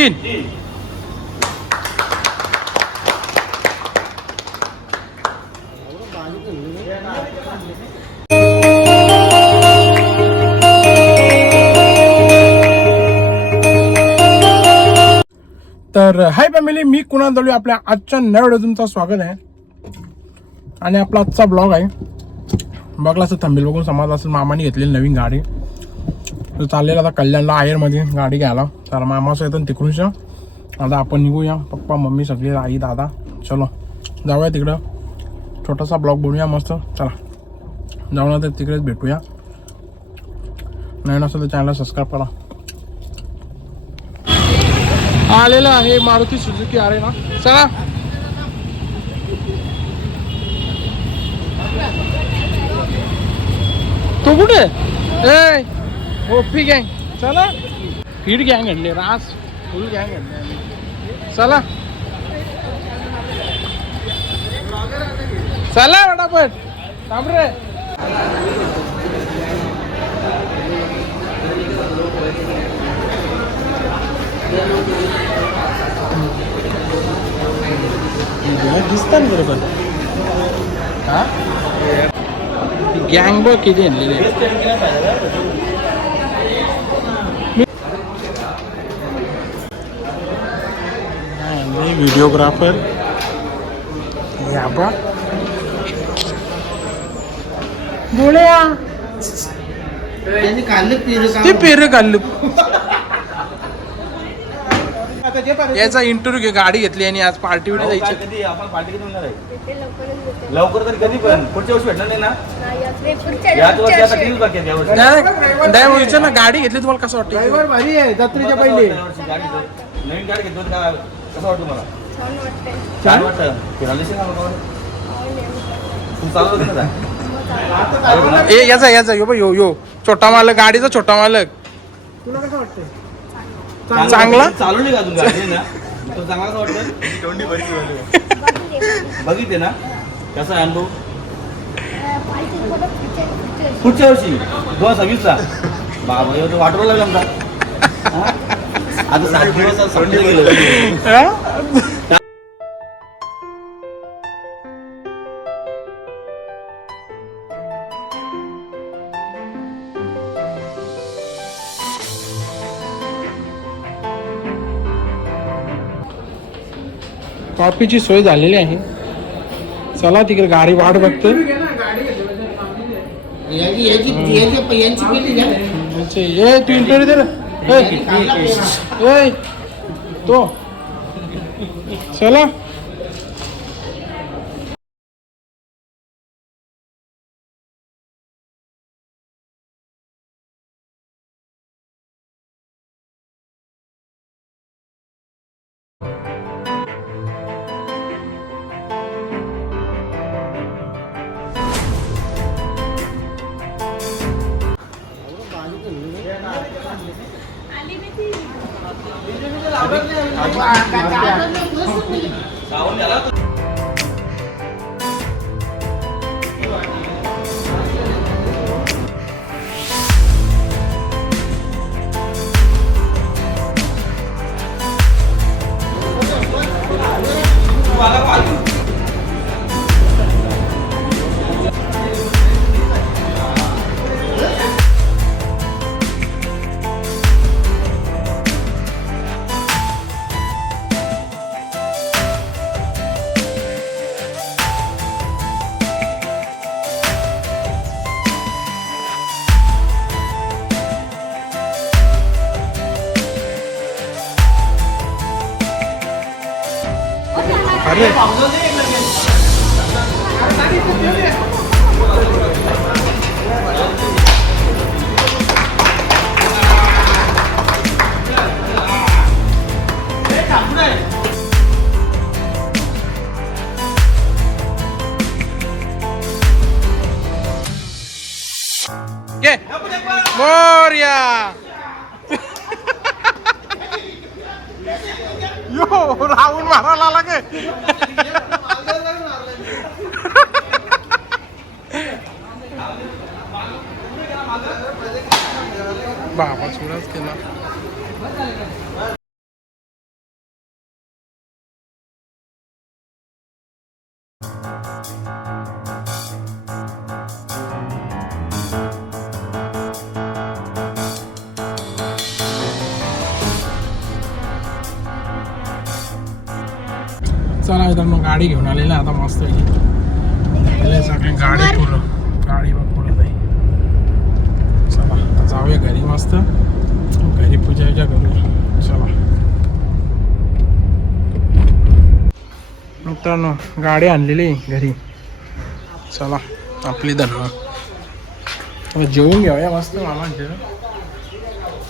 तीन. तर hi family, मी कुणाल दळवी. आपल्या आजच्या नव्या व्हिडिओ तुमचं स्वागत आहे. आणि आपला आजचा ब्लॉग आहे. बघला असं थंबेल बघून समजलं असेल, मामाने घेतलेली नवीन गाडी. तर चाललेलं आता कल्याणला आयरमध्ये गाडी घ्यायला. तर मामाचं येतं तिकडूनच्या. आता आपण निघूया, पप्पा मम्मी सगळे, आई दादा. चलो जाऊया तिकडं, छोटासा ब्लॉग बनवूया मस्त. चला जाऊन तर तिकडेच भेटूया. नाही नसेल तर चॅनलला सबस्क्राईब करा. आलेलं आहे मारुती सुझुकी अरेना. चला तू कुठे? ए ओपी गँग, चला फीड गँग घडले, रास फुल गँग घडले. चला चला फटाफट, थांब रे. दिसतं ना बरोबर. हा गँग बघ किती आणलेले. व्हिडिओग्राफर याबा गोळ्या ते पेर काढलं. याचा इंटरव्ह्यू घे. गाडी घेतली आणि आज पार्टी वेळी जायची. आपण पार्टी कधी होणार आहे? लवकर तरी कधी पण पुढच्या वर्षी भेटणार नाही ना? याच वर्षी आता किती बाकी आहे? ड्रायव्हर विचार ना, गाडी घेतली तुम्हाला कसं वाटतं? ड्रायव्हर भारी आहे, जत्रेच्या पहिले नवीन गाडी घेतो का? कसं वाटतं मला? छान वाटतं. फिरायला तू चालू होतं ना? ए याचा यो छोटा मालक, गाडीचा छोटा मालक. तुला कसं वाटतंय? चांगला चालू नाही का अजून गाडी ना? तो चांगला कसं वाटतं? बघितले ना कसा आहे अनुभव? पुढच्या वर्षी 2026ला बाबा एवढं वाटवं लागलं आता. आता 7 दिवस संपले गेलं. कॉफीची सोय झालेली आहे. चला तिकडे गाडी वाट बघते. ये तू इंटरव्ह्यू दे रे. तो चला अरे घे मोरया. यो राहून मारायला लागे. बाबा सुरज केला. चला मित्रांनो गाडी घेऊन आलेली आहे आता मस्त गाडी पुढं गाडी बघ पुढं जाईल. चला आता जाऊया घरी मस्त घरी पूजा करूया. चला मित्रांनो गाडी आणलेली घरी. चला आपली धन्य जेवून घेऊया मस्त मामांचे.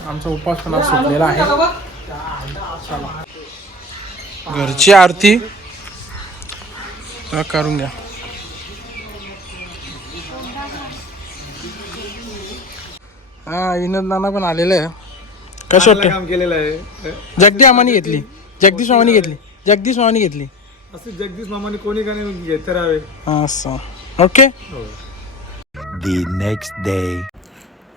आमचा उपास पण आज सुटलेला आहे. चला घरची आरती करून घ्या. हा विनोद नाना पण आलेलं आहे. कसं वाटतं? काम केलेलं आहे. जगदीश मामानी घेतली. जगदीश मामानी घेतली. जगदीश मामानी घेतली. असं जगदीश मामाने कोणी का नाही घेत राहावे. असं ओके. The next day.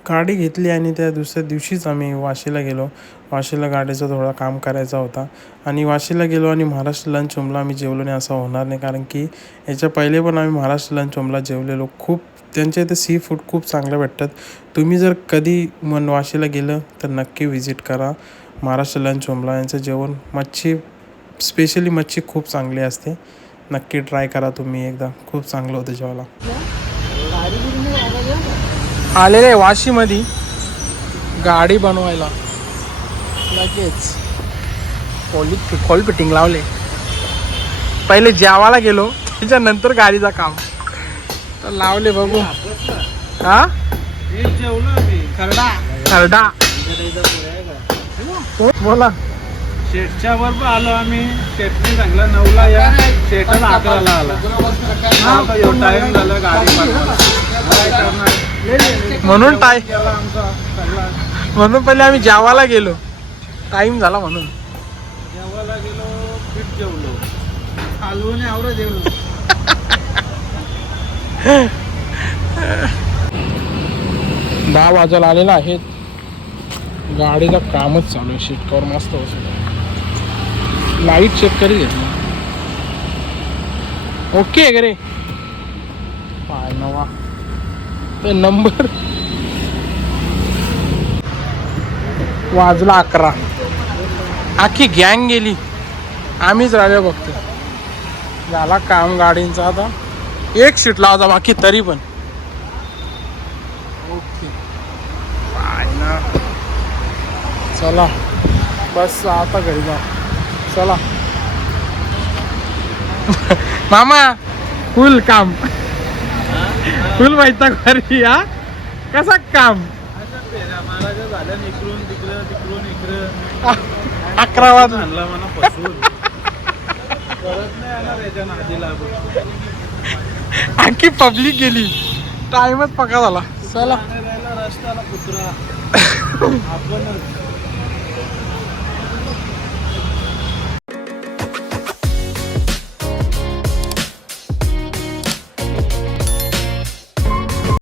गाडी घेतली आणि त्या दुसऱ्या दिवशीच आम्ही वाशीला गेलो. वाशीला गाडीचं थोडं काम करायचा होता आणि वाशीला गेलो आणि महाराष्ट्र लंच होमला आम्ही जेवलो नाही असं होणार नाही, कारण की याच्या पहिले पण आम्ही महाराष्ट्र लंच होमला जेवलेलो. खूप त्यांच्या इथे सी फूड खूप चांगलं भेटतात. तुम्ही जर कधी वाशीला गेलं तर नक्की व्हिजिट करा महाराष्ट्र लंच होमला. यांचं जेवण मच्छी स्पेशली मच्छी खूप चांगली असते. नक्की ट्राय करा तुम्ही एकदा. खूप चांगलं होतं जेवायला. आलेले वाशीमध्ये गाडी बनवायला लगेच खोल फिटिंग लावले. पहिले जेवायला गेलो त्याच्यानंतर गाडीचं काम तर लावले. बघू हा खरडा बोला. शेटच्या बरोबर आलो आम्ही. शेटने सांगला 9ला या, शेटला 11ला आला. टाइम झाला गाडी म्हणून म्हणून पहिले आम्ही जेवायला गेलो. टाइम झाला म्हणून जेवायला गेलो. पीठ जेवलो. हलवून आवडं जेवलो. 10 वाजायला आलेला आहे. गाडीचं कामच चालू आहे. शीटकवर मस्त बसून लाईट चेक करी घेतली. ओके रे पाय नवा ते नंबर वाजला 11. आखी गँग गेली. आम्हीच राहिलो बघतो. झाला काम गाडींचा. आता एक सीट लावता बाकी तरी पण ओके. पाय ना चला बस आता घरी जा. चला मामा फुल काम फुल माहिती घरी. हा कसा काम झालं इकडून तिकडं तिकडून इकडं 11 वाजता आणला मला फसवून. परत नाही येणार याच्या नादीला. आणखी पब्लिक गेली. टाइमच पका झाला. चला रस्त्याला कुत्रा आपण